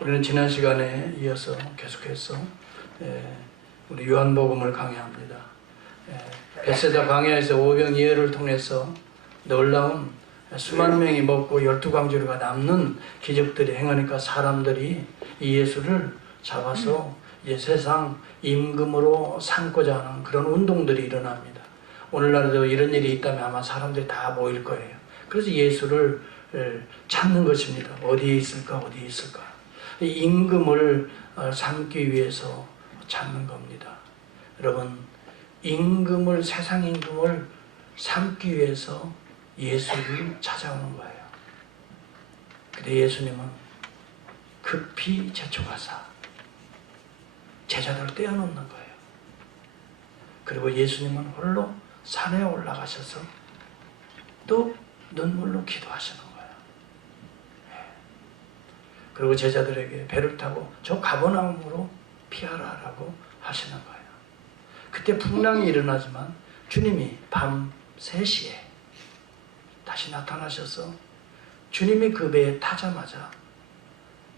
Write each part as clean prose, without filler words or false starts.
우리는 지난 시간에 이어서 계속해서 우리 요한복음을 강해합니다. 벳세다 광야에서 오병이어를 통해서 놀라운 수만 명이 먹고 12광주리가 남는 기적들이 행하니까 사람들이 이 예수를 잡아서 이제 세상 임금으로 삼고자 하는 그런 운동들이 일어납니다. 오늘날도 이런 일이 있다면 아마 사람들이 다 모일 거예요. 그래서 예수를 찾는 것입니다. 어디에 있을까, 어디에 있을까. 임금을 삼기 위해서 찾는 겁니다. 여러분, 임금을, 세상 임금을 삼기 위해서 예수를 찾아오는 거예요. 근데 예수님은 급히 재촉하사 제자들을 떼어놓는 거예요. 그리고 예수님은 홀로 산에 올라가셔서 또 눈물로 기도하시는 거예요. 그리고 제자들에게 배를 타고 저 가버나움으로 피하라라고 하시는 거예요. 그때 풍랑이 일어나지만 주님이 밤 3시에 다시 나타나셔서 주님이 그 배에 타자마자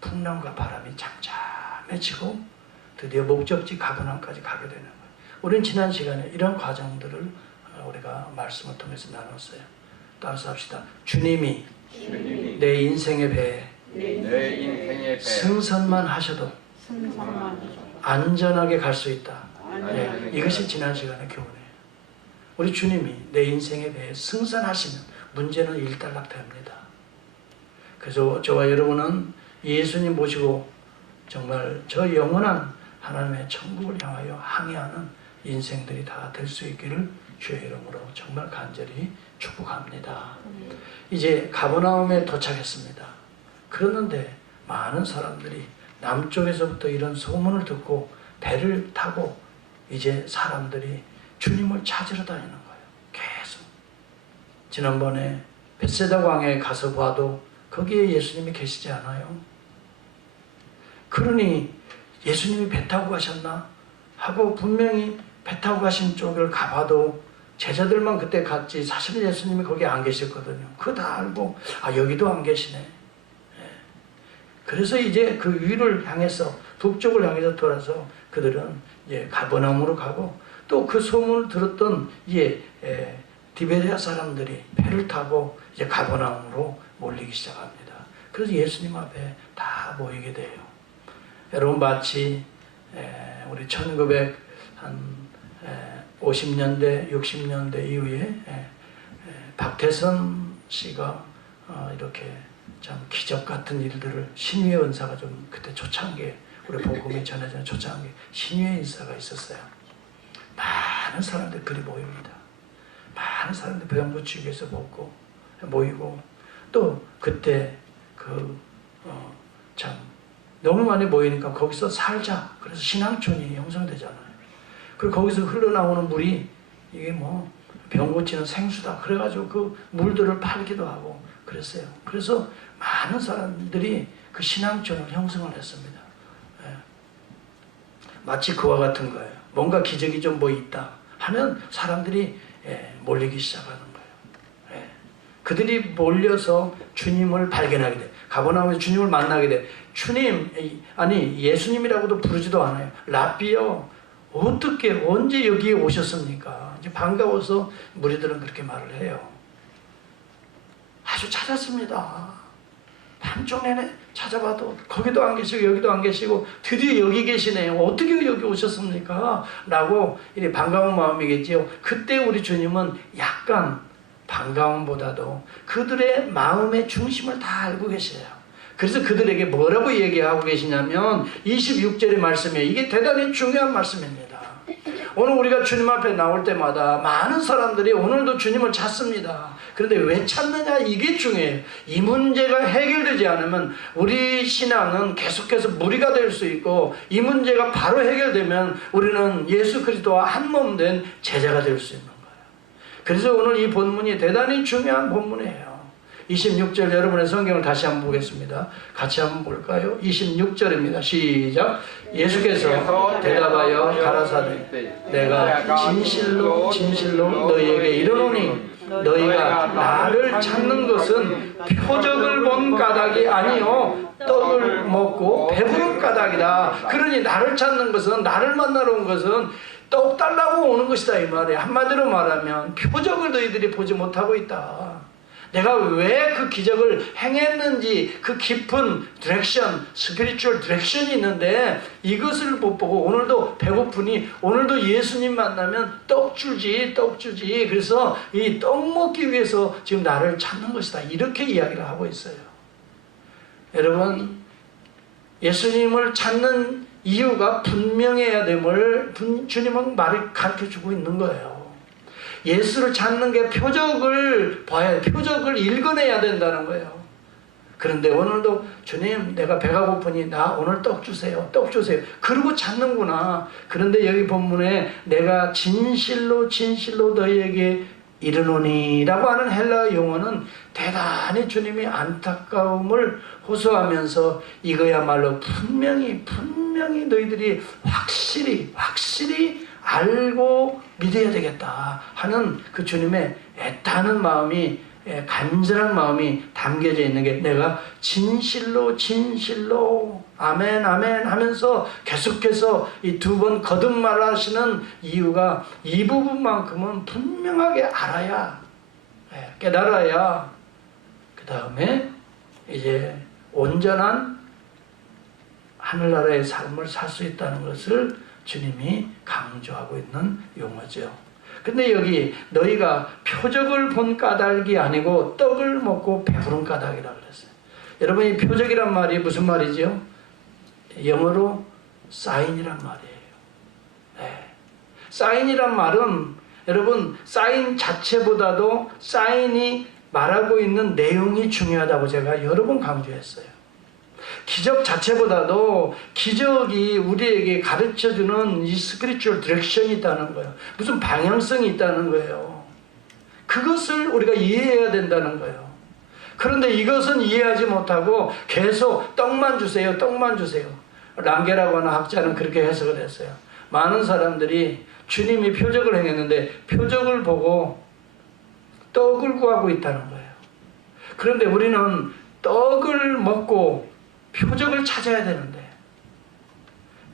풍랑과 바람이 잠잠해지고 드디어 목적지 가버나움까지 가게 되는 거예요. 우리는 지난 시간에 이런 과정들을 우리가 말씀을 통해서 나눴어요. 따라서 합시다. 주님이 내 인생의 배에 승선만 하셔도 안전하게 갈 수 있다. 네, 이것이 지난 시간의 교훈이에요. 우리 주님이 내 인생의 배에 승선하시면 문제는 일단락됩니다. 그래서 저와 여러분은 예수님 모시고 정말 저 영원한 하나님의 천국을 향하여 항해하는 인생들이 다 될 수 있기를 주의 이름으로 정말 간절히 축복합니다. 이제 가버나움에 도착했습니다. 그러는데 많은 사람들이 남쪽에서부터 이런 소문을 듣고 배를 타고 이제 사람들이 주님을 찾으러 다니는 거예요. 계속. 지난번에 벳세다 광야에 가서 봐도 거기에 예수님이 계시지 않아요. 그러니 예수님이 배 타고 가셨나 하고 분명히 배 타고 가신 쪽을 가봐도 제자들만 그때 갔지 사실은 예수님이 거기 안 계셨거든요. 그거 다 알고 여기도 안 계시네. 그래서 이제 그 위를 향해서 북쪽을 향해서 돌아서 그들은 이제 가버나움으로 가고 또 그 소문을 들었던 디베레아 사람들이 배를 타고 이제 가버나움으로 몰리기 시작합니다. 그래서 예수님 앞에 다 모이게 돼요. 여러분 마치 우리 1950년대, 60년대 이후에 박태선 씨가 이렇게 참 기적 같은 일들을 신유의 은사가 좀 그때 초창한 게 우리 복음이 전해지는 초창한 게 신유의 은사가 있었어요. 많은 사람들이 그리 모입니다. 많은 사람들이 병 고치기 위해서 모이고 또 그때 참 너무 많이 모이니까 거기서 살자. 그래서 신앙촌이 형성되잖아요. 그리고 거기서 흘러나오는 물이 이게 뭐 병 고치는 생수다. 그래가지고 그 물들을 팔기도 하고 그랬어요. 그래서 많은 사람들이 그 신앙촌을 형성을 했습니다. 마치 그와 같은 거예요. 뭔가 기적이 좀 뭐 있다 하면 사람들이 몰리기 시작하는 거예요. 그들이 몰려서 주님을 발견하게 돼. 가버나움에서 주님을 만나게 돼. 주님, 아니 예수님이라고도 부르지도 않아요. 라비요, 어떻게 언제 여기에 오셨습니까? 이제 반가워서 무리들은 그렇게 말을 해요. 아주 찾았습니다. 밤중 내내 찾아봐도 거기도 안 계시고 여기도 안 계시고 드디어 여기 계시네요. 어떻게 여기 오셨습니까? 라고 이렇게 반가운 마음이겠지요. 그때 우리 주님은 약간 반가움보다도 그들의 마음의 중심을 다 알고 계세요. 그래서 그들에게 뭐라고 얘기하고 계시냐면 26절의 말씀에 이게 대단히 중요한 말씀입니다. 오늘 우리가 주님 앞에 나올 때마다 많은 사람들이 오늘도 주님을 찾습니다. 그런데 왜 찾느냐? 이게 중요해요. 이 문제가 해결되지 않으면 우리 신앙은 계속해서 무리가 될 수 있고 이 문제가 바로 해결되면 우리는 예수 그리스도와 한 몸 된 제자가 될 수 있는 거예요. 그래서 오늘 이 본문이 대단히 중요한 본문이에요. 26절 여러분의 성경을 다시 한번 보겠습니다. 같이 한번 볼까요? 26절입니다. 시작. 예수께서 대답하여 가라사대 내가 진실로 너희에게 이르노니 너희가 나를 찾는 것은 표적을 본 까닭이 아니요 떡을 먹고 까닭이다. 그러니 나를 찾는 것은, 나를 만나러 온 것은 떡 달라고 오는 것이다 이 말이에요. 한마디로 말하면 표적을 너희들이 보지 못하고 있다. 내가 왜 그 기적을 행했는지 그 깊은 디렉션, 스피리추얼 디렉션이 있는데 이것을 못 보고 오늘도 배고프니 오늘도 예수님 만나면 떡 주지. 그래서 이 떡 먹기 위해서 지금 나를 찾는 것이다. 이렇게 이야기를 하고 있어요. 여러분, 예수님을 찾는 이유가 분명해야 됨을 주님은 말을 가르쳐주고 있는 거예요. 예수를 찾는 게 표적을 봐야, 표적을 읽어내야 된다는 거예요. 그런데 오늘도 주님 내가 배가 고프니 나 오늘 떡 주세요. 그러고 찾는구나. 그런데 여기 본문에 내가 진실로 너희에게 이르노니 라고 하는 헬라어 용어는 대단히 주님이 안타까움을 호소하면서 이거야말로 분명히 너희들이 확실히 알고 믿어야 되겠다 하는 그 주님의 애타는 마음이, 간절한 마음이 담겨져 있는 게 내가 진실로 아멘 하면서 계속해서 이 두 번 거듭말 하시는 이유가 이 부분만큼은 분명하게 알아야, 깨달아야 그 다음에 이제 온전한 하늘나라의 삶을 살 수 있다는 것을 주님이 강조하고 있는 용어죠. 근데 여기 너희가 표적을 본 까닭이 아니고 떡을 먹고 배부른 까닭이라고 그랬어요. 여러분, 이 표적이란 말이 무슨 말이죠? 영어로 사인이란 말이에요. 사인이란 말은 여러분, 사인 자체보다도 사인이 말하고 있는 내용이 중요하다고 제가 여러 번 강조했어요. 기적 자체보다도 기적이 우리에게 가르쳐주는 이 스피리추얼 디렉션이 있다는 거예요. 무슨 방향성이 있다는 거예요. 그것을 우리가 이해해야 된다는 거예요. 그런데 이것은 이해하지 못하고 계속 떡만 주세요. 랑게라고 하는 학자는 그렇게 해석을 했어요. 많은 사람들이 주님이 표적을 행했는데 표적을 보고 떡을 구하고 있다는 거예요. 그런데 우리는 떡을 먹고 표적을 찾아야 되는데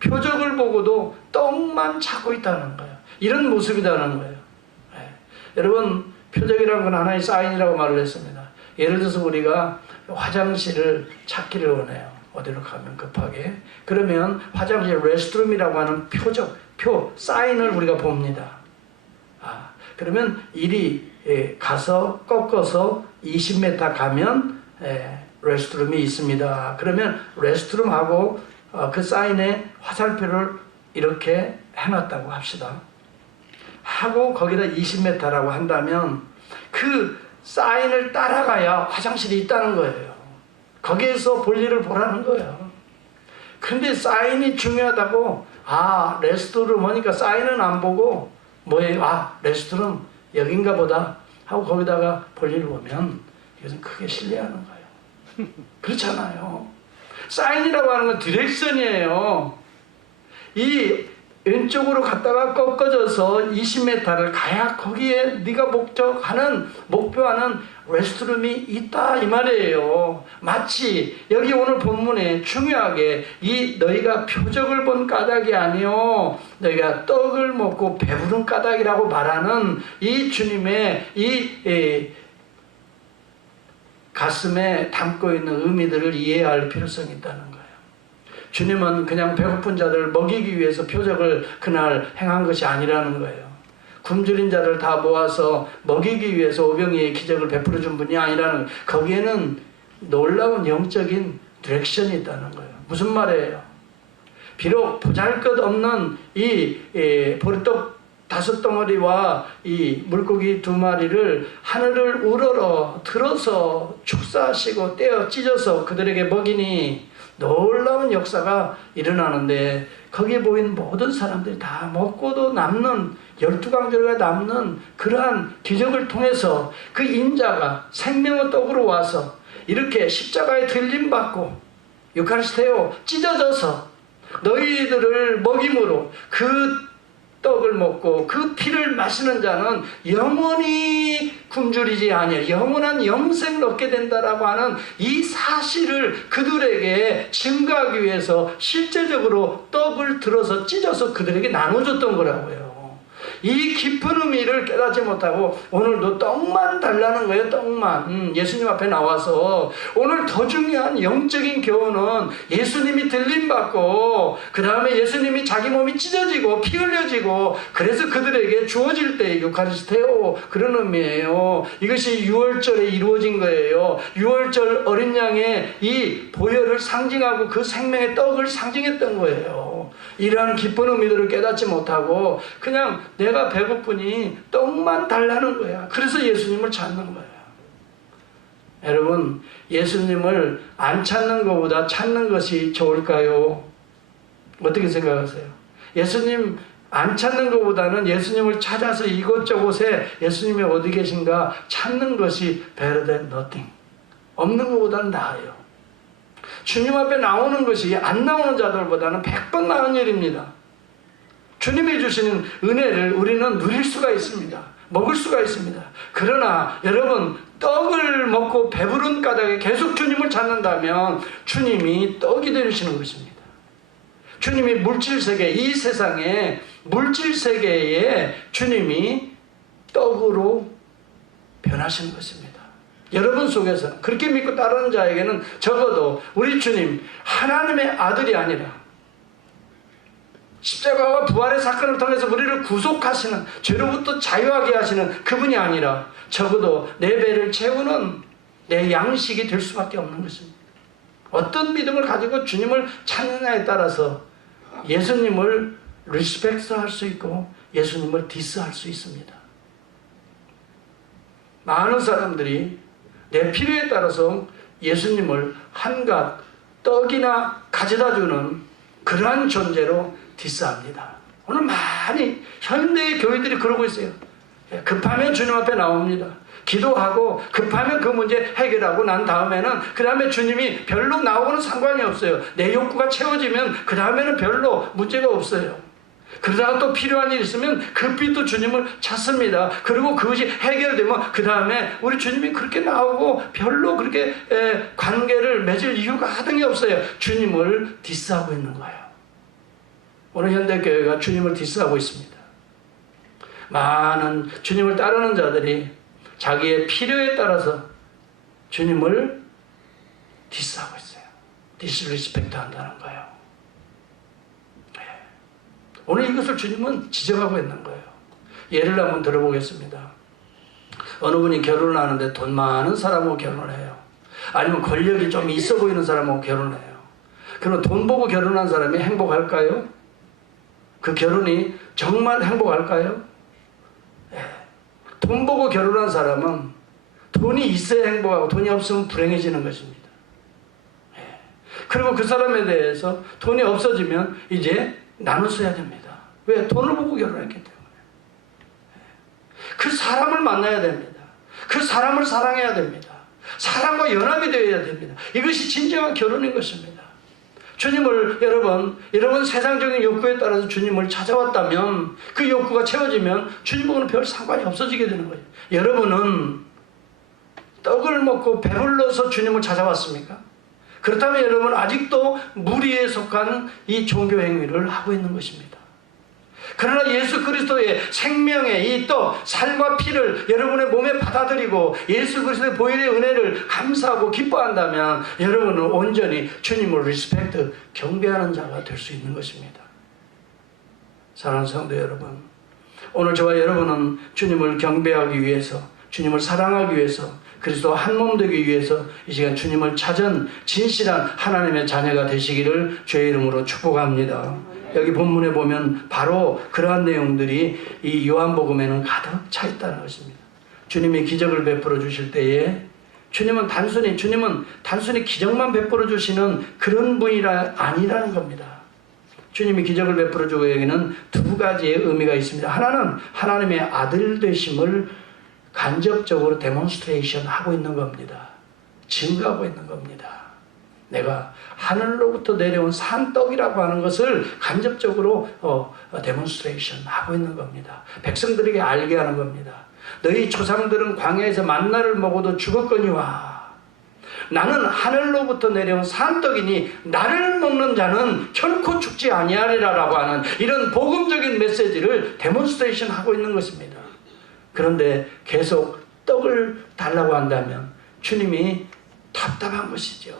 표적을 보고도 떡만 찾고 있다는 거예요. 이런 모습이라는 거예요. 여러분, 표적이라는 건 하나의 사인이라고 말을 했습니다. 예를 들어서 우리가 화장실을 찾기를 원해요. 어디로 가면 급하게. 그러면 화장실 레스트룸이라고 하는 사인을 우리가 봅니다. 그러면 이리 가서 꺾어서 20m 가면 레스트룸이 있습니다. 그러면 레스트룸하고 그 사인에 화살표를 이렇게 해놨다고 합시다. 하고 거기다 20m라고 한다면 그 사인을 따라가야 화장실이 있다는 거예요. 거기에서 볼일을 보라는 거예요. 근데 사인이 중요하다고, 레스트룸 하니까 사인은 안 보고 뭐예요? 레스트룸 여긴가 보다 하고 거기다가 볼일을 보면 이것은 크게 실례하는 거예요. 그렇잖아요. 사인이라고 하는 건 디렉션이에요. 이 왼쪽으로 갔다가 꺾어져서 20m를 가야 거기에 네가 목표하는 레스트룸이 있다 이 말이에요. 마치 여기 오늘 본문에 중요하게 너희가 표적을 본 까닭이 아니요 너희가 떡을 먹고 배부른 까닭이라고 말하는 이 주님의 이 가슴에 담고 있는 의미들을 이해할 필요성이 있다는 거예요. 주님은 그냥 배고픈 자들을 먹이기 위해서 표적을 그날 행한 것이 아니라는 거예요. 굶주린 자를 다 모아서 먹이기 위해서 오병이의 기적을 베풀어 준 분이 아니라는 거예요. 거기에는 놀라운 영적인 디렉션이 있다는 거예요. 무슨 말이에요? 비록 보잘것없는 이 보리떡 5덩어리와 이 물고기 2마리를 하늘을 우러러 들어서 축사하시고 떼어 찢어서 그들에게 먹이니 놀라운 역사가 일어나는데 거기에 보이는 모든 사람들이 다 먹고도 남는 12강조가 남는 그러한 기적을 통해서 그 인자가 생명의 떡으로 와서 이렇게 십자가에 들림받고 유카리스테오 찢어져서 너희들을 먹임으로 그 떡을 먹고 그 피를 마시는 자는 영원히 굶주리지 아니하여 영원한 영생을 얻게 된다라고 하는 이 사실을 그들에게 증거하기 위해서 실제적으로 떡을 들어서 찢어서 그들에게 나눠줬던 거라고요. 이 깊은 의미를 깨닫지 못하고 오늘도 떡만 달라는 거예요. 떡만. 예수님 앞에 나와서 오늘 더 중요한 영적인 교훈은 예수님이 들림받고 그 다음에 예수님이 자기 몸이 찢어지고 피 흘려지고 그래서 그들에게 주어질 때 유카리스테오 그런 의미예요. 이것이 유월절에 이루어진 거예요. 유월절 어린 양의 이 보혈을 상징하고 그 생명의 떡을 상징했던 거예요. 이러한 기쁜 의미들을 깨닫지 못하고 그냥 내가 배고프니 떡만 달라는 거야. 그래서 예수님을 찾는 거야. 여러분, 예수님을 안 찾는 것보다 찾는 것이 좋을까요? 어떻게 생각하세요? 예수님 안 찾는 것보다는 예수님을 찾아서 이곳저곳에 예수님이 어디 계신가 찾는 것이 better than nothing. 없는 것보다는 나아요. 주님 앞에 나오는 것이 안 나오는 자들보다는 100번 나은 일입니다. 주님이 주시는 은혜를 우리는 누릴 수가 있습니다. 먹을 수가 있습니다. 그러나 여러분, 떡을 먹고 배부른 까닭에 계속 주님을 찾는다면 주님이 떡이 되시는 것입니다. 주님이 물질세계, 이 세상에 물질세계에 주님이 떡으로 변하시는 것입니다. 여러분 속에서 그렇게 믿고 따르는 자에게는 적어도 우리 주님 하나님의 아들이 아니라 십자가와 부활의 사건을 통해서 우리를 구속하시는, 죄로부터 자유하게 하시는 그분이 아니라 적어도 내 배를 채우는 내 양식이 될 수밖에 없는 것입니다. 어떤 믿음을 가지고 주님을 찾느냐에 따라서 예수님을 리스펙트할 수 있고 예수님을 디스할 수 있습니다. 많은 사람들이 내 필요에 따라서 예수님을 한갓 떡이나 가져다주는 그러한 존재로 디스합니다. 오늘 많이 현대의 교회들이 그러고 있어요. 급하면 주님 앞에 나옵니다. 기도하고 급하면 그 문제 해결하고 난 다음에는 그 다음에 주님이 별로 나오고는 상관이 없어요. 내 욕구가 채워지면 그 다음에는 별로 문제가 없어요. 그러다가 또 필요한 일이 있으면 급히 또 주님을 찾습니다. 그리고 그것이 해결되면 그 다음에 우리 주님이 그렇게 나오고 별로 그렇게 관계를 맺을 이유가 하등이 없어요. 주님을 디스하고 있는 거예요. 오늘 현대교회가 주님을 디스하고 있습니다. 많은 주님을 따르는 자들이 자기의 필요에 따라서 주님을 디스하고 있어요. 디스리스펙트 한다는 거예요. 오늘 이것을 주님은 지적하고 있는 거예요. 예를 한번 들어보겠습니다. 어느 분이 결혼을 하는데 돈 많은 사람하고 결혼을 해요. 아니면 권력이 좀 있어 보이는 사람하고 결혼을 해요. 그럼 돈 보고 결혼한 사람이 행복할까요? 그 결혼이 정말 행복할까요? 돈 보고 결혼한 사람은 돈이 있어야 행복하고 돈이 없으면 불행해지는 것입니다. 그리고 그 사람에 대해서 돈이 없어지면 이제 나눠서야 됩니다. 왜? 돈을 보고 결혼했기 때문에. 그 사람을 만나야 됩니다. 그 사람을 사랑해야 됩니다. 사람과 연합이 되어야 됩니다. 이것이 진정한 결혼인 것입니다. 주님을 여러분 세상적인 욕구에 따라서 주님을 찾아왔다면 그 욕구가 채워지면 주님하고는 별 상관이 없어지게 되는 거예요. 여러분은 떡을 먹고 배불러서 주님을 찾아왔습니까? 그렇다면 여러분 아직도 무리에 속한 이 종교 행위를 하고 있는 것입니다. 그러나 예수 그리스도의 생명의 이 떡, 살과 피를 여러분의 몸에 받아들이고 예수 그리스도의 보혈의 은혜를 감사하고 기뻐한다면 여러분은 온전히 주님을 리스펙트, 경배하는 자가 될 수 있는 것입니다. 사랑하는 성도 여러분, 오늘 저와 여러분은 주님을 경배하기 위해서, 주님을 사랑하기 위해서, 그리스도와 한 몸 되기 위해서 이 시간 주님을 찾은 진실한 하나님의 자녀가 되시기를 주의 이름으로 축복합니다. 여기 본문에 보면 바로 그러한 내용들이 이 요한복음에는 가득 차 있다는 것입니다. 주님이 기적을 베풀어 주실 때에 주님은 단순히 기적만 베풀어 주시는 그런 분이라 아니라는 겁니다. 주님이 기적을 베풀어 주고 여기는 두 가지의 의미가 있습니다. 하나는 하나님의 아들 되심을 간접적으로 데몬스트레이션 하고 있는 겁니다. 증거하고 있는 겁니다. 내가 하늘로부터 내려온 산떡이라고 하는 것을 간접적으로 데몬스트레이션 하고 있는 겁니다. 백성들에게 알게 하는 겁니다. 너희 조상들은 광야에서 만나를 먹어도 죽었거니와 나는 하늘로부터 내려온 산떡이니 나를 먹는 자는 결코 죽지 아니하리라라고 하는 이런 복음적인 메시지를 데몬스트레이션 하고 있는 것입니다. 그런데 계속 떡을 달라고 한다면 주님이 답답한 것이죠.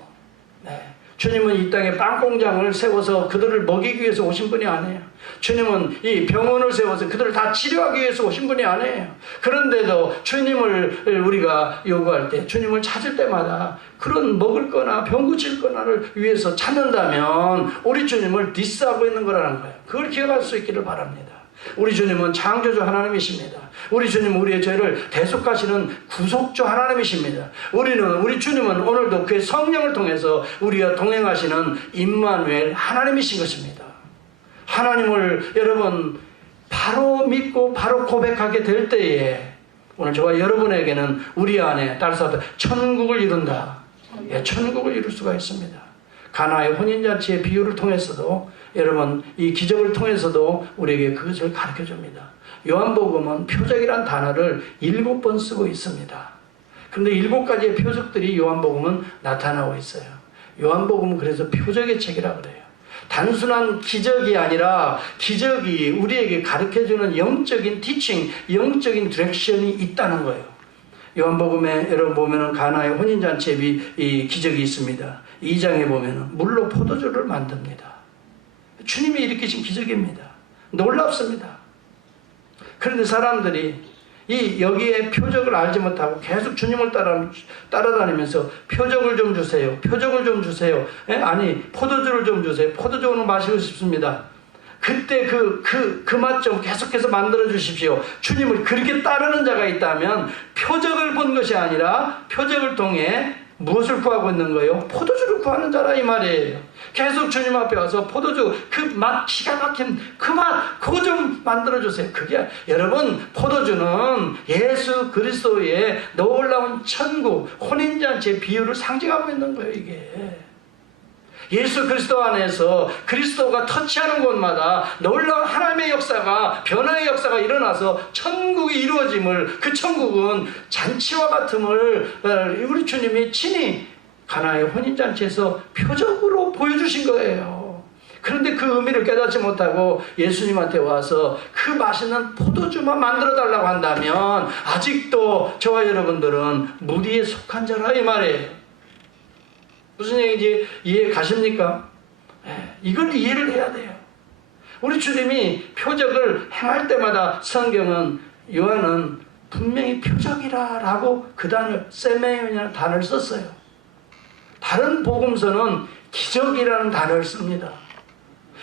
네. 주님은 이 땅에 빵 공장을 세워서 그들을 먹이기 위해서 오신 분이 아니에요. 주님은 이 병원을 세워서 그들을 다 치료하기 위해서 오신 분이 아니에요. 그런데도 주님을 우리가 요구할 때, 주님을 찾을 때마다 그런 먹을 거나 병 고칠 거나를 위해서 찾는다면 우리 주님을 디스하고 있는 거라는 거예요. 그걸 기억할 수 있기를 바랍니다. 우리 주님은 창조주 하나님이십니다. 우리 주님은 우리의 죄를 대속하시는 구속주 하나님이십니다. 우리 주님은 오늘도 그의 성령을 통해서 우리와 동행하시는 임마누엘 하나님이신 것입니다. 하나님을 여러분 바로 믿고 바로 고백하게 될 때에 오늘 저와 여러분에게는 우리 안에 따라서 천국을 이룬다. 예, 천국을 이룰 수가 있습니다. 가나의 혼인잔치의 비유를 통해서도 여러분 이 기적을 통해서도 우리에게 그것을 가르쳐줍니다. 요한복음은 표적이란 단어를 7번 쓰고 있습니다. 그런데 7가지의 표적들이 요한복음은 나타나고 있어요. 요한복음은 그래서 표적의 책이라고 그래요. 단순한 기적이 아니라 기적이 우리에게 가르쳐주는 영적인 티칭, 영적인 디렉션이 있다는 거예요. 요한복음에 여러분 보면은 가나의 혼인잔치의 이 기적이 있습니다. 2장에 보면은 물로 포도주를 만듭니다. 주님이 일으키신 기적입니다. 놀랍습니다. 그런데 사람들이 여기에 표적을 알지 못하고 계속 주님을 따라다니면서 표적을 좀 주세요. 표적을 좀 주세요. 아니 포도주를 좀 주세요. 포도주는 마시고 싶습니다. 그때 그 맛 좀 계속해서 만들어 주십시오. 주님을 그렇게 따르는 자가 있다면 표적을 본 것이 아니라 표적을 통해 무엇을 구하고 있는 거예요? 포도주를 구하는 자라 이 말이에요. 계속 주님 앞에 와서 포도주 그 맛 기가 막힌 그 맛 그거 좀 만들어주세요. 그게 여러분 포도주는 예수 그리스도의 놀라운 천국 혼인잔치의 비유를 상징하고 있는 거예요. 이게 예수 그리스도 안에서 그리스도가 터치하는 곳마다 놀라운 하나님의 역사가 변화의 역사가 일어나서 천국이 이루어짐을 그 천국은 잔치와 같음을 우리 주님이 친히 가나의 혼인잔치에서 표적으로 보여주신 거예요. 그런데 그 의미를 깨닫지 못하고 예수님한테 와서 그 맛있는 포도주만 만들어 달라고 한다면 아직도 저와 여러분들은 무리에 속한 자라 이 말이에요. 무슨 얘기인지 이해 가십니까? 이걸 이해를 해야 돼요. 우리 주님이 표적을 행할 때마다 성경은 요한은 분명히 표적이라고 그 단어 세메온이라는 단어를 썼어요. 다른 복음서는 기적이라는 단어를 씁니다.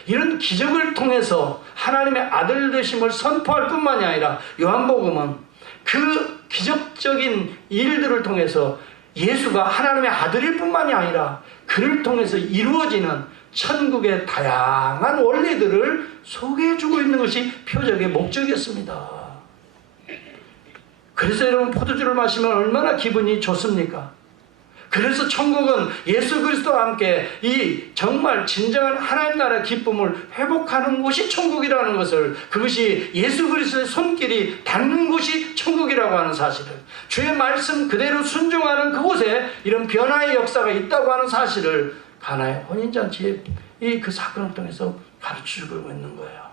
이런 기적을 통해서 하나님의 아들 되심을 선포할 뿐만이 아니라 요한복음은 그 기적적인 일들을 통해서 예수가 하나님의 아들일 뿐만이 아니라 그를 통해서 이루어지는 천국의 다양한 원리들을 소개해주고 있는 것이 표적의 목적이었습니다. 그래서 여러분 포도주를 마시면 얼마나 기분이 좋습니까? 그래서 천국은 예수 그리스도와 함께 이 정말 진정한 하나님 나라의 기쁨을 회복하는 곳이 천국이라는 것을, 그것이 예수 그리스도의 손길이 닿는 곳이 천국이라고 하는 사실을, 주의 말씀 그대로 순종하는 그곳에 이런 변화의 역사가 있다고 하는 사실을 가나의 혼인잔치의 그 사건을 통해서 가르쳐주고 있는 거예요.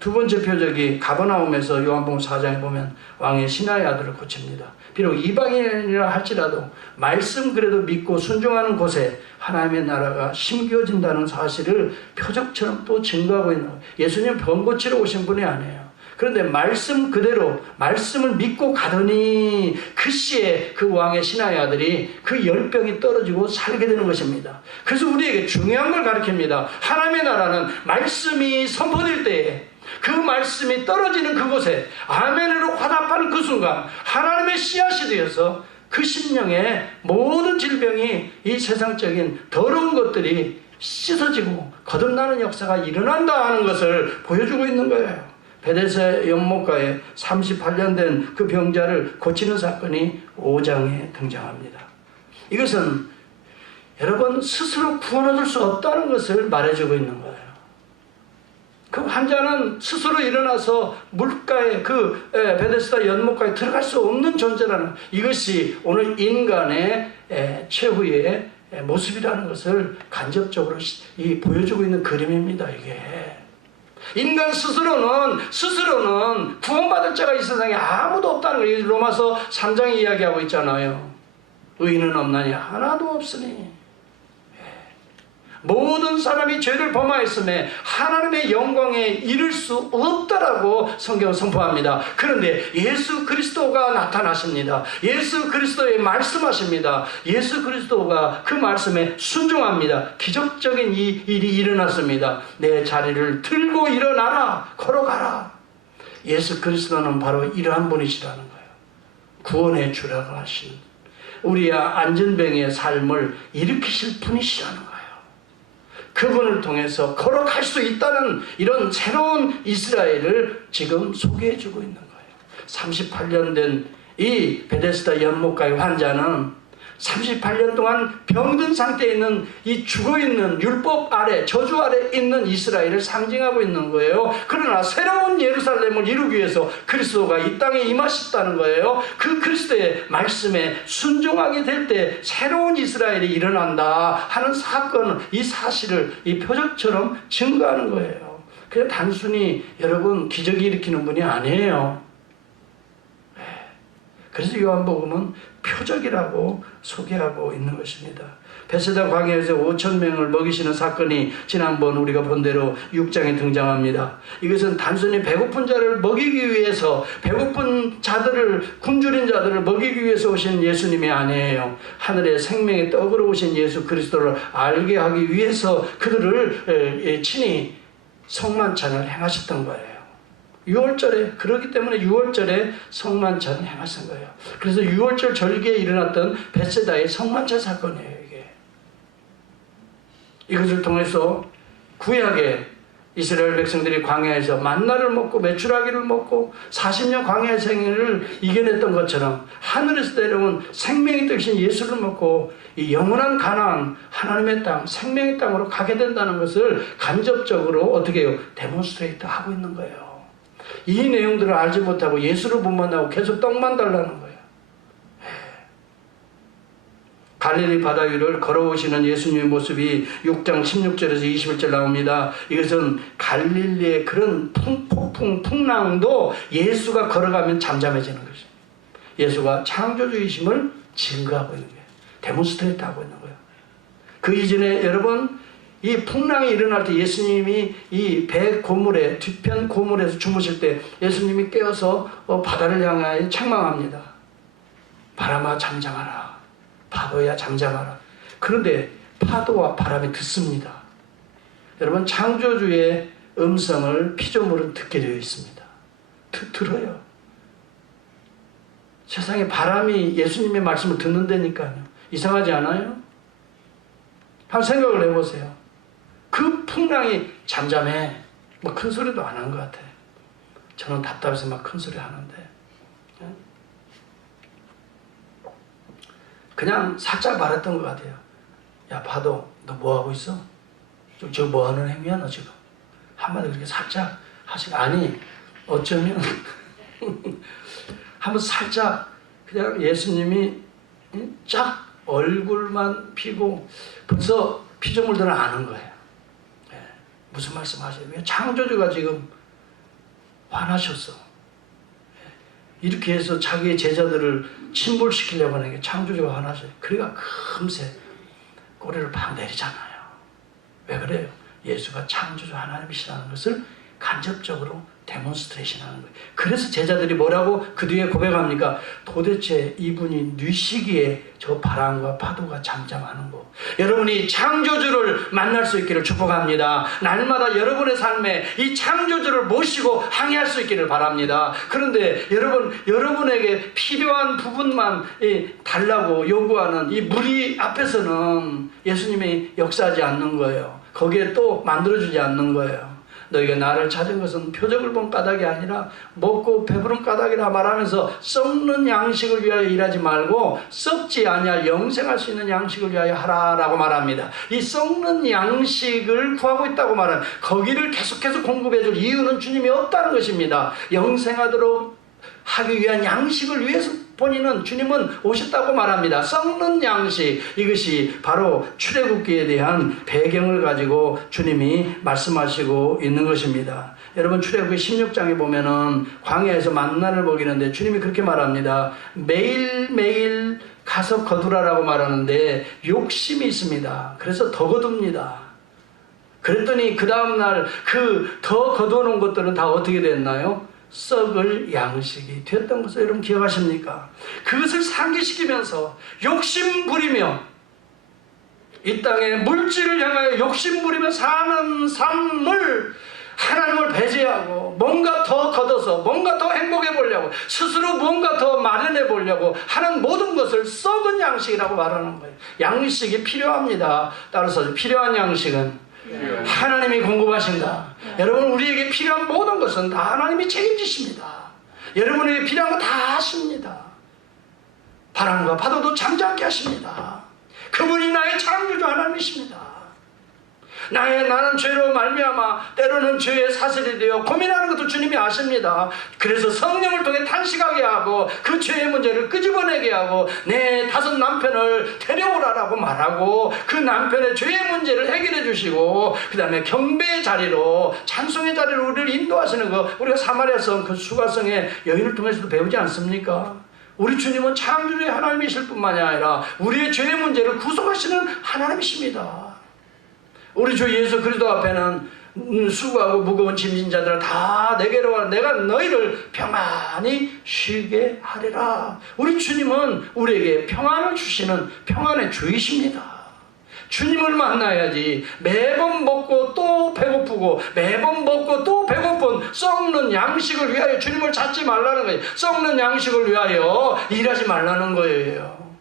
두 번째 표적이 가버나움에서 요한복음 4장에 보면 왕의 신하의 아들을 고칩니다. 비록 이방인이라 할지라도 말씀 그래도 믿고 순종하는 곳에 하나님의 나라가 심겨진다는 사실을 표적처럼 또 증거하고 있는 거예요. 예수님 병 고치러 오신 분이 아니에요. 그런데 말씀 그대로 말씀을 믿고 가더니 그 시에 그 왕의 신하의 아들이 그 열병이 떨어지고 살게 되는 것입니다. 그래서 우리에게 중요한 걸 가르칩니다. 하나님의 나라는 말씀이 선포될 때에 그 말씀이 떨어지는 그곳에 아멘으로 화답하는 그 순간 하나님의 씨앗이 되어서 그 심령의 모든 질병이, 이 세상적인 더러운 것들이 씻어지고 거듭나는 역사가 일어난다 하는 것을 보여주고 있는 거예요. 베데스다 연못가에 38년 된 그 병자를 고치는 사건이 5장에 등장합니다. 이것은 여러분 스스로 구원 얻을 수 없다는 것을 말해주고 있는 거예요. 그 환자는 스스로 일어나서 물가에 그 베데스다 연못가에 들어갈 수 없는 존재라는, 이것이 오늘 인간의 최후의 모습이라는 것을 간접적으로 보여주고 있는 그림입니다. 이게 인간 스스로는 구원받을 자가 이 세상에 아무도 없다는 거예요. 로마서 3장이 이야기하고 있잖아요. 의인은 없나니 하나도 없으니 모든 사람이 죄를 범하였음에 하나님의 영광에 이를 수 없다라고 성경은 선포합니다. 그런데 예수 그리스도가 나타나십니다. 예수 그리스도의 말씀하십니다. 예수 그리스도가 그 말씀에 순종합니다. 기적적인 이 일이 일어났습니다. 내 자리를 들고 일어나라, 걸어가라. 예수 그리스도는 바로 이러한 분이시라는 거예요. 구원의 주라고 하신 우리의 안전병의 삶을 일으키실 분이시라는 거예요. 그분을 통해서 걸어갈 수 있다는 이런 새로운 이스라엘을 지금 소개해주고 있는 거예요. 38년 된 이 베데스다 연못가의 환자는 38년 동안 병든 상태에 있는 이 죽어있는 율법 아래, 저주 아래 있는 이스라엘을 상징하고 있는 거예요. 그러나 새로운 예루살렘을 이루기 위해서 그리스도가 이 땅에 임하셨다는 거예요. 그 그리스도의 말씀에 순종하게 될 때 새로운 이스라엘이 일어난다 하는 사건은, 이 사실을 이 표적처럼 증거하는 거예요. 그냥 단순히 여러분 기적이 일으키는 분이 아니에요. 그래서 요한복음은 표적이라고 소개하고 있는 것입니다. 베세다 광야에서 5,000명을 먹이시는 사건이 지난번 우리가 본 대로 6장에 등장합니다. 이것은 단순히 배고픈 자를 먹이기 위해서, 배고픈 자들을, 굶주린 자들을 먹이기 위해서 오신 예수님이 아니에요. 하늘의 생명의 떡으로 오신 예수 그리스도를 알게 하기 위해서 그들을 친히 성만찬을 행하셨던 거예요. 6월절에, 그렇기 때문에 6월절에 성만찬을 행하신 거예요. 그래서 6월절 절기에 일어났던 벳세다의 성만찬 사건이에요. 이것을 통해서 구약에 이스라엘 백성들이 광야에서 만나를 먹고 메추라기를 먹고 40년 광야의 생애를 이겨냈던 것처럼 하늘에서 내려온 생명의 뜻인 예수를 먹고 이 영원한 가나안, 하나님의 땅, 생명의 땅으로 가게 된다는 것을 간접적으로 어떻게 해요? 데몬스트레이트 하고 있는 거예요. 이 내용들을 알지 못하고 예수를 못 만나고 계속 떡만 달라는 거예요. 갈릴리 바다 위를 걸어오시는 예수님의 모습이 6장 16절에서 21절 나옵니다. 이것은 갈릴리의 그런 폭풍, 풍랑도 예수가 걸어가면 잠잠해지는 것입니다. 예수가 창조주이심을 증거하고 있는 거예요. 데몬스트레이트 하고 있는 거예요. 그 이전에 여러분, 이 풍랑이 일어날 때 예수님이 이 배 고물에, 뒤편 고물에서 주무실 때 예수님이 깨어서 바다를 향하여 책망합니다. 바람아 잠잠하라. 파도야 잠잠하라. 그런데 파도와 바람이 듣습니다. 여러분, 창조주의 음성을 피조물은 듣게 되어 있습니다. 들어요. 세상에 바람이 예수님의 말씀을 듣는다니까요. 이상하지 않아요? 한번 생각을 해보세요. 그 풍랑이 잠잠해. 뭐 큰 소리도 안 한 것 같아요. 저는 답답해서 막 큰 소리 하는데 그냥 살짝 말했던 것 같아요. 야 파도, 너 뭐하고 있어? 저 뭐하는 행위야 너 지금? 한마디 그렇게 살짝 하시고, 아니 어쩌면 한번 살짝 그냥 예수님이 쫙 얼굴만 피고 벌써 피조물들은 아는 거예요. 무슨 말씀 하세요? 왜 창조주가 지금 화나셨어? 이렇게 해서 자기의 제자들을 침몰시키려고 하는 게 창조주가 화나셔요. 그러니까 금세 꼬리를 팍 내리잖아요. 왜 그래요? 예수가 창조주 하나님이시라는 것을 간접적으로 데몬스트레이션 하는 거예요. 그래서 제자들이 뭐라고 그 뒤에 고백합니까? 도대체 이분이 뉘시기에 저 바람과 파도가 잠잠하는 거. 여러분이 창조주를 만날 수 있기를 축복합니다. 날마다 여러분의 삶에 이 창조주를 모시고 항해할 수 있기를 바랍니다. 그런데 여러분에게 필요한 부분만 달라고 요구하는 이 무리 앞에서는 예수님이 역사하지 않는 거예요. 거기에 또 만들어주지 않는 거예요. 너희가 나를 찾은 것은 표적을 본 까닭이 아니라 먹고 배부른 까닭이라 말하면서 썩는 양식을 위하여 일하지 말고 썩지 아니할 영생할 수 있는 양식을 위하여 하라라고 말합니다. 이 썩는 양식을 구하고 있다고 말하는, 거기를 계속해서 공급해 줄 이유는 주님이 없다는 것입니다. 영생하도록 하기 위한 양식을 위해서 본인은, 주님은 오셨다고 말합니다. 썩는 양식, 이것이 바로 출애굽기에 대한 배경을 가지고 주님이 말씀하시고 있는 것입니다. 여러분, 출애굽기 16장에 보면은 광야에서 만나를 먹이는데 주님이 그렇게 말합니다. 매일매일 가서 거두라라고 말하는데 욕심이 있습니다. 그래서 더 거둡니다. 그랬더니 그 다음날 그 더 거두어 놓은 것들은 다 어떻게 됐나요? 썩을 양식이 되었던 것을 여러분 기억하십니까? 그것을 상기시키면서 욕심 부리며 이 땅에 물질을 향하여 욕심 부리며 사는 삶을, 하나님을 배제하고 뭔가 더 걷어서 뭔가 더 행복해 보려고, 스스로 뭔가 더 마련해 보려고 하는 모든 것을 썩은 양식이라고 말하는 거예요. 양식이 필요합니다. 따라서 필요한 양식은 하나님이 공급하신다. 여러분, 우리에게 필요한 모든 것은 다 하나님이 책임지십니다. 여러분에게 필요한 거 다 하십니다. 바람과 파도도 잠잠케 하십니다. 그분이 나의 창조주 하나님이십니다. 나는 죄로 말미암아 때로는 죄의 사슬이 되어 고민하는 것도 주님이 아십니다. 그래서 성령을 통해 탄식하게 하고 그 죄의 문제를 끄집어내게 하고 내 5 남편을 데려오라라고 말하고 그 남편의 죄의 문제를 해결해 주시고 그 다음에 경배의 자리로, 찬송의 자리로 우리를 인도하시는 거, 우리가 사마리아성 그 수가성의 여인을 통해서도 배우지 않습니까? 우리 주님은 창조주의 하나님이실 뿐만이 아니라 우리의 죄의 문제를 구속하시는 하나님이십니다. 우리 주 예수 그리스도 앞에는 수고하고 무거운 짐진 자들을 다 내게로 와, 내가 너희를 평안히 쉬게 하리라. 우리 주님은 우리에게 평안을 주시는 평안의 주이십니다. 주님을 만나야지 매번 먹고 또 배고프고 매번 먹고 또 배고픈 썩는 양식을 위하여 주님을 찾지 말라는 거예요. 썩는 양식을 위하여 일하지 말라는 거예요.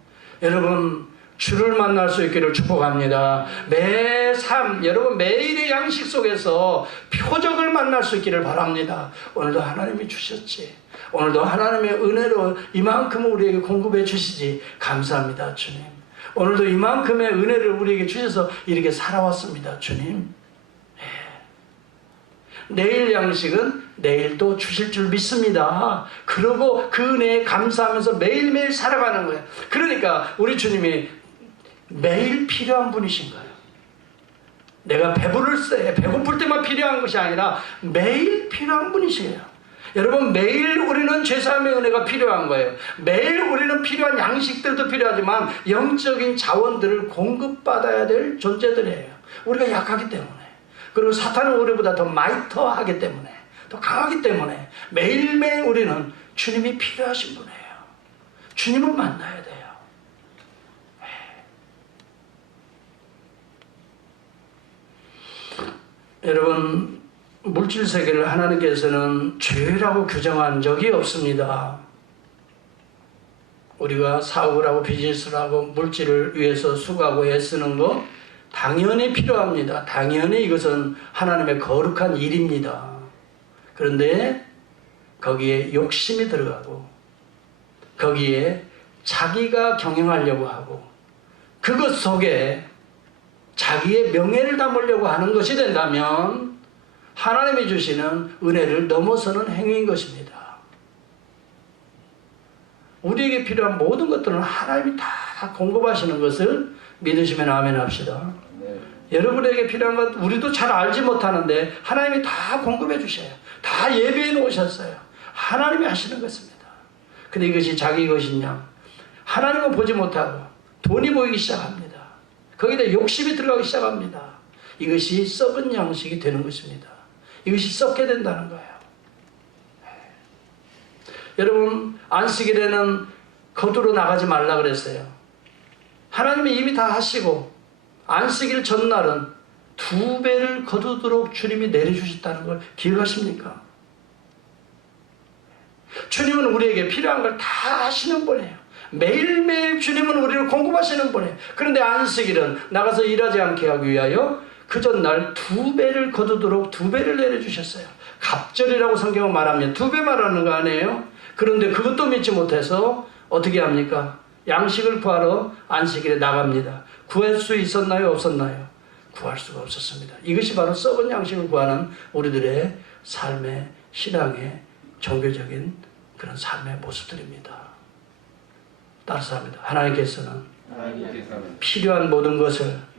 여러분, 주를 만날 수 있기를 축복합니다. 매 삶, 여러분 매일의 양식 속에서 표적을 만날 수 있기를 바랍니다. 오늘도 하나님이 주셨지. 오늘도 하나님의 은혜로 이만큼 우리에게 공급해 주시지. 감사합니다, 주님. 오늘도 이만큼의 은혜를 우리에게 주셔서 이렇게 살아왔습니다, 주님. 내일 양식은 내일도 주실 줄 믿습니다. 그러고 그 은혜에 감사하면서 매일매일 살아가는 거예요. 그러니까 우리 주님이 매일 필요한 분이신 거예요. 내가 배고플 때만 필요한 것이 아니라 매일 필요한 분이세요. 여러분, 매일 우리는 죄사함의 은혜가 필요한 거예요. 매일 우리는 필요한 양식들도 필요하지만 영적인 자원들을 공급받아야 될 존재들이에요. 우리가 약하기 때문에, 그리고 사탄은 우리보다 더 마이터하기 때문에, 더 강하기 때문에 매일매일 우리는 주님이 필요하신 분이에요. 주님을 만나야 돼요. 여러분, 물질 세계를 하나님께서는 죄라고 규정한 적이 없습니다. 우리가 사업을 하고 비즈니스를 하고 물질을 위해서 수고하고 애쓰는 거 당연히 필요합니다. 당연히 이것은 하나님의 거룩한 일입니다. 그런데 거기에 욕심이 들어가고 거기에 자기가 경영하려고 하고 그것 속에 자기의 명예를 담으려고 하는 것이 된다면 하나님이 주시는 은혜를 넘어서는 행위인 것입니다. 우리에게 필요한 모든 것들은 하나님이 다 공급하시는 것을 믿으시면 아멘 합시다. 네. 여러분에게 필요한 것 우리도 잘 알지 못하는데 하나님이 다 공급해 주셔요. 다 예배해 놓으셨어요. 하나님이 하시는 것입니다. 근데 이것이 자기 것이냐? 하나님은 보지 못하고 돈이 보이기 시작합니다. 거기다 욕심이 들어가기 시작합니다. 이것이 썩은 양식이 되는 것입니다. 이것이 썩게 된다는 거예요. 여러분, 안식일에는 거두러 나가지 말라 그랬어요. 하나님이 이미 다 하시고 안식일 전날은 2배를 거두도록 주님이 내려주셨다는 걸 기억하십니까? 주님은 우리에게 필요한 걸 다 하시는 분이에요. 매일매일 주님은 우리를 공급하시는 분이에요. 그런데 안식일은 나가서 일하지 않게 하기 위하여 그 전날 2배를 거두도록 2배를 내려주셨어요. 갑절이라고 성경은 말합니다. 2배 말하는 거 아니에요? 그런데 그것도 믿지 못해서 어떻게 합니까? 양식을 구하러 안식일에 나갑니다. 구할 수 있었나요? 없었나요? 구할 수가 없었습니다. 이것이 바로 썩은 양식을 구하는 우리들의 삶의, 신앙의, 종교적인 그런 삶의 모습들입니다. 따라서 합니다. 하나님께서는 필요한 모든 것을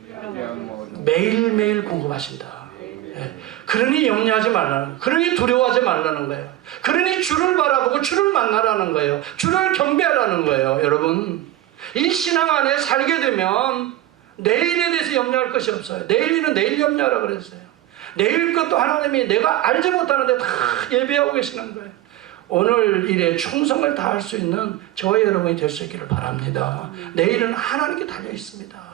매일매일 공급하신다. 예. 그러니 염려하지 말라는 거예요. 그러니 두려워하지 말라는 거예요. 그러니 주를 바라보고 주를 만나라는 거예요. 주를 경배하라는 거예요. 여러분, 이 신앙 안에 살게 되면 내일에 대해서 염려할 것이 없어요. 내일은 내일 염려하라 그랬어요. 내일 것도 하나님이 내가 알지 못하는데 다 예비하고 계시는 거예요. 오늘 일에 충성을 다할 수 있는 저와 여러분이 될 수 있기를 바랍니다. 내일은 하나님께 달려 있습니다.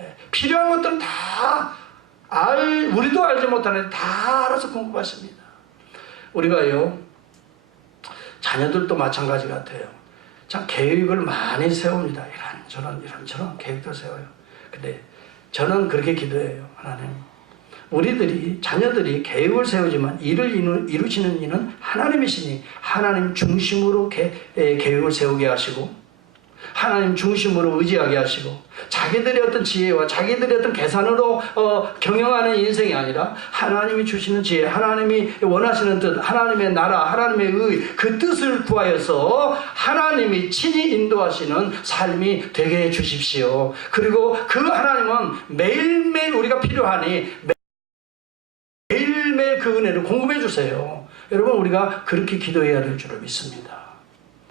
예. 필요한 것들은 다 우리도 알지 못하는데 다 알아서 공급하십니다. 우리가요, 자녀들도 마찬가지 같아요. 참 계획을 많이 세웁니다. 이런저런 계획도 세워요. 근데 저는 그렇게 기도해요. 하나님, 우리들이, 자녀들이 계획을 세우지만 일을 이루시는 이는 하나님이시니 하나님 중심으로 계획을 세우게 하시고 하나님 중심으로 의지하게 하시고 자기들의 어떤 지혜와 자기들의 어떤 계산으로 경영하는 인생이 아니라 하나님이 주시는 지혜, 하나님이 원하시는 뜻, 하나님의 나라, 하나님의 의, 그 뜻을 구하여서 하나님이 친히 인도하시는 삶이 되게 해 주십시오. 그리고 그 하나님은 매일매일 우리가 필요하니 매일매일 그 은혜를 공급해 주세요. 여러분, 우리가 그렇게 기도해야 될 줄을 믿습니다.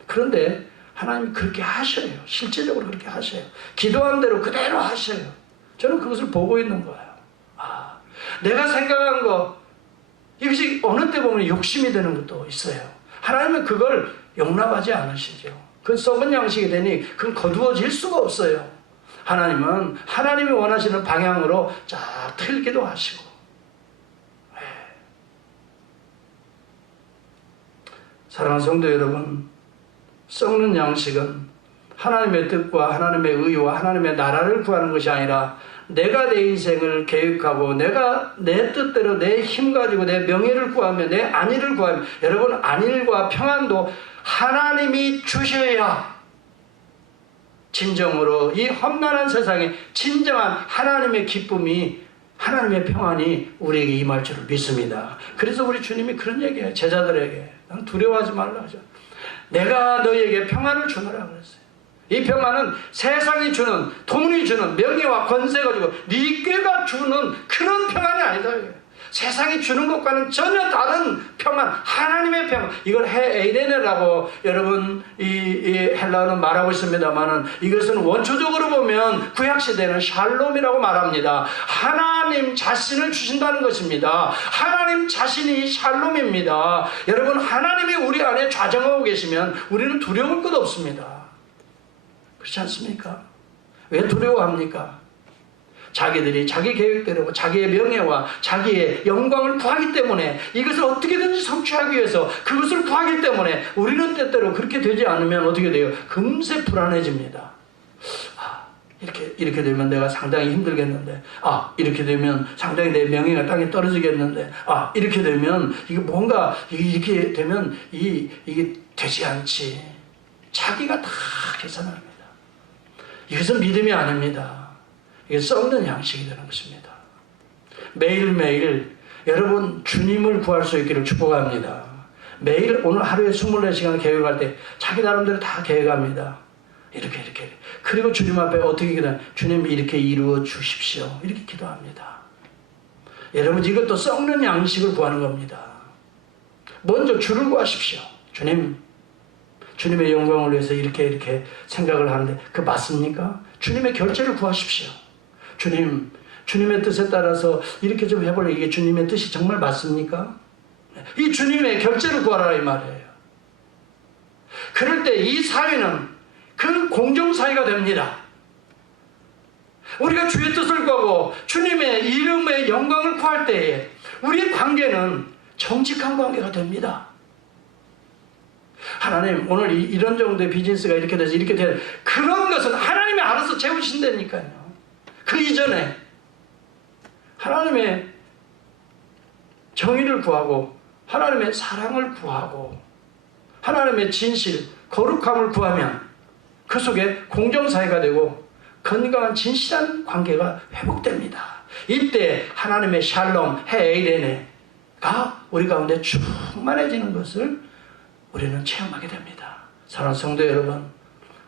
그런데 하나님이 그렇게 하셔요. 실제적으로 그렇게 하셔요. 기도한 대로 그대로 하셔요. 저는 그것을 보고 있는 거예요. 내가 생각한 거, 이것이 어느 때 보면 욕심이 되는 것도 있어요. 하나님은 그걸 용납하지 않으시죠. 그건 썩은 양식이 되니 그건 거두어질 수가 없어요. 하나님은 하나님이 원하시는 방향으로 쫙 틀기도 하시고. 사랑하는 성도 여러분, 썩는 양식은 하나님의 뜻과 하나님의 의와 하나님의 나라를 구하는 것이 아니라 내가 내 인생을 계획하고 내가 내 뜻대로 내 힘 가지고 내 명예를 구하며 내 안위를 구하며, 여러분, 안일과 평안도 하나님이 주셔야 진정으로 이 험난한 세상에 진정한 하나님의 기쁨이, 하나님의 평안이 우리에게 임할 줄을 믿습니다. 그래서 우리 주님이 그런 얘기해요. 제자들에게 두려워하지 말라 하죠. 내가 너희에게 평안을 주노라 그랬어요. 이 평안은 세상이 주는, 돈이 주는 명예와 권세 가지고 네 꾀가 주는 그런 평안이 아니다. 세상이 주는 것과는 전혀 다른 평안, 하나님의 평안. 이걸 에이레네라고 여러분 이 헬라어는 말하고 있습니다만은 이것은 원초적으로 보면 구약시대는 샬롬이라고 말합니다. 하나님 자신을 주신다는 것입니다. 하나님 자신이 샬롬입니다. 여러분, 하나님이 우리 안에 좌정하고 계시면 우리는 두려울 것 없습니다. 그렇지 않습니까? 왜 두려워합니까? 자기들이 자기 계획대로 자기의 명예와 자기의 영광을 구하기 때문에, 이것을 어떻게든지 성취하기 위해서 그것을 구하기 때문에 우리는 때때로 그렇게 되지 않으면 어떻게 돼요? 금세 불안해집니다. 이렇게 되면 내가 상당히 힘들겠는데, 이렇게 되면 상당히 내 명예가 땅에 떨어지겠는데, 이렇게 되면 이게 뭔가 이렇게 되면 이게 되지 않지. 자기가 다 계산합니다. 이것은 믿음이 아닙니다. 이게 썩는 양식이 되는 것입니다. 매일매일 여러분 주님을 구할 수 있기를 축복합니다. 매일 오늘 하루에 24시간 계획할 때 자기 나름대로 다 계획합니다. 이렇게. 그리고 주님 앞에 어떻게 기도해요? 주님 이렇게 이루어 주십시오. 이렇게 기도합니다. 여러분, 이것도 썩는 양식을 구하는 겁니다. 먼저 주를 구하십시오. 주님의 영광을 위해서 이렇게 생각을 하는데 그 맞습니까? 주님의 결제를 구하십시오. 주님의 뜻에 따라서 이렇게 좀 해볼래. 이게 주님의 뜻이 정말 맞습니까? 이 주님의 결제를 구하라 이 말이에요. 그럴 때 이 사회는 그 공정사회가 됩니다. 우리가 주의 뜻을 구하고 주님의 이름의 영광을 구할 때에 우리의 관계는 정직한 관계가 됩니다. 하나님, 오늘 이런 정도의 비즈니스가 이렇게 돼서 이렇게 돼, 그런 것은 하나님이 알아서 채우신다니까요. 그 이전에 하나님의 정의를 구하고 하나님의 사랑을 구하고 하나님의 진실, 거룩함을 구하면 그 속에 공정사회가 되고 건강한 진실한 관계가 회복됩니다. 이때 하나님의 샬롬, 헤이레네가 우리 가운데 충만해지는 것을 우리는 체험하게 됩니다. 사랑하는 성도 여러분,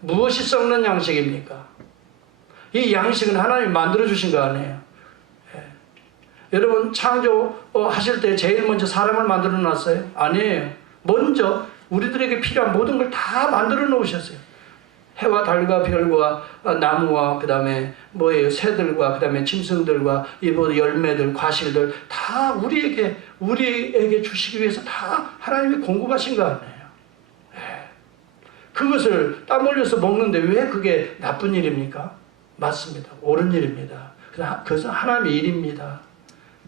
무엇이 썩는 양식입니까? 이 양식은 하나님이 만들어주신 거 아니에요. 여러분 창조하실 때 제일 먼저 사람을 만들어 놨어요? 아니에요. 먼저 우리들에게 필요한 모든 걸 다 만들어 놓으셨어요. 해와 달과 별과 나무와 그 다음에 뭐예요? 새들과 그 다음에 짐승들과 이 뭐 열매들, 과실들 다 우리에게 주시기 위해서 다 하나님이 공급하신 거 아니에요. 그것을 땀 흘려서 먹는데 왜 그게 나쁜 일입니까? 맞습니다. 옳은 일입니다. 그것은 하나님의 일입니다.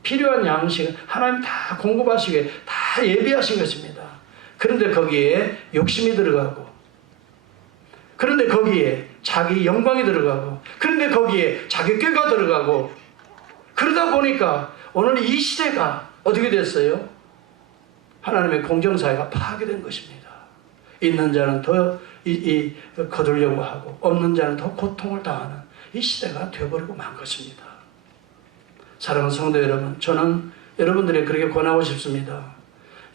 필요한 양식은 하나님이 다 공급하시게 다 예비하신 것입니다. 그런데 거기에 욕심이 들어가고, 그런데 거기에 자기 영광이 들어가고, 그런데 거기에 자기 꾀가 들어가고, 그러다 보니까 오늘 이 시대가 어떻게 됐어요? 하나님의 공정사회가 파괴된 것입니다. 있는 자는 더 거두려고 하고 없는 자는 더 고통을 당하는 이 시대가 되어버리고 만 것입니다. 사랑하는 성도 여러분, 저는 여러분들이 그렇게 권하고 싶습니다.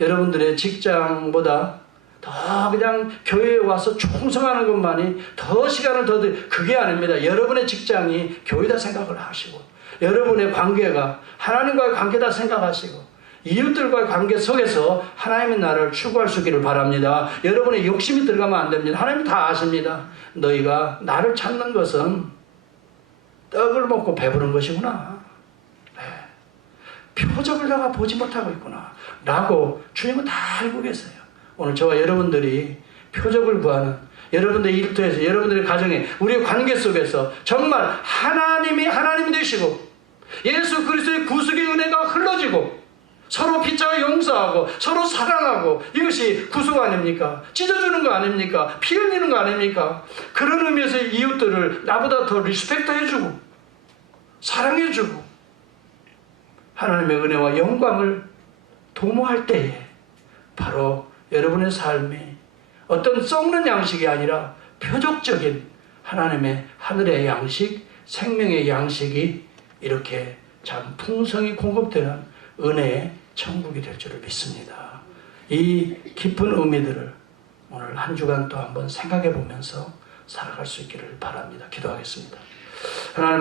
여러분들의 직장보다 더 그냥 교회에 와서 충성하는 것만이 더 시간을 더 그게 아닙니다. 여러분의 직장이 교회다 생각을 하시고 여러분의 관계가 하나님과의 관계다 생각하시고 이웃들과의 관계 속에서 하나님의 나라를 추구할 수 있기를 바랍니다. 여러분의 욕심이 들어가면 안 됩니다. 하나님 다 아십니다. 너희가 나를 찾는 것은 떡을 먹고 배부른 것이구나. 표적을 내가 보지 못하고 있구나 라고 주님은 다 알고 계세요. 오늘 저와 여러분들이 표적을 구하는 여러분들의 일터에서 여러분들의 가정에 우리의 관계 속에서 정말 하나님이 되시고 예수 그리스도의 구속의 은혜가 흘러지고 서로 피차가 용서하고 서로 사랑하고 이것이 구속 아닙니까? 찢어주는 거 아닙니까? 피 흘리는 거 아닙니까? 그런 의미에서 이웃들을 나보다 더 리스펙트 해주고 사랑해주고 하나님의 은혜와 영광을 도모할 때에 바로 여러분의 삶이 어떤 썩는 양식이 아니라 표적적인 하나님의 하늘의 양식, 생명의 양식이 이렇게 참 풍성히 공급되는 은혜의 천국이 될 줄을 믿습니다. 이 깊은 의미들을 오늘 한 주간 또 한번 생각해 보면서 살아갈 수 있기를 바랍니다. 기도하겠습니다. 하나님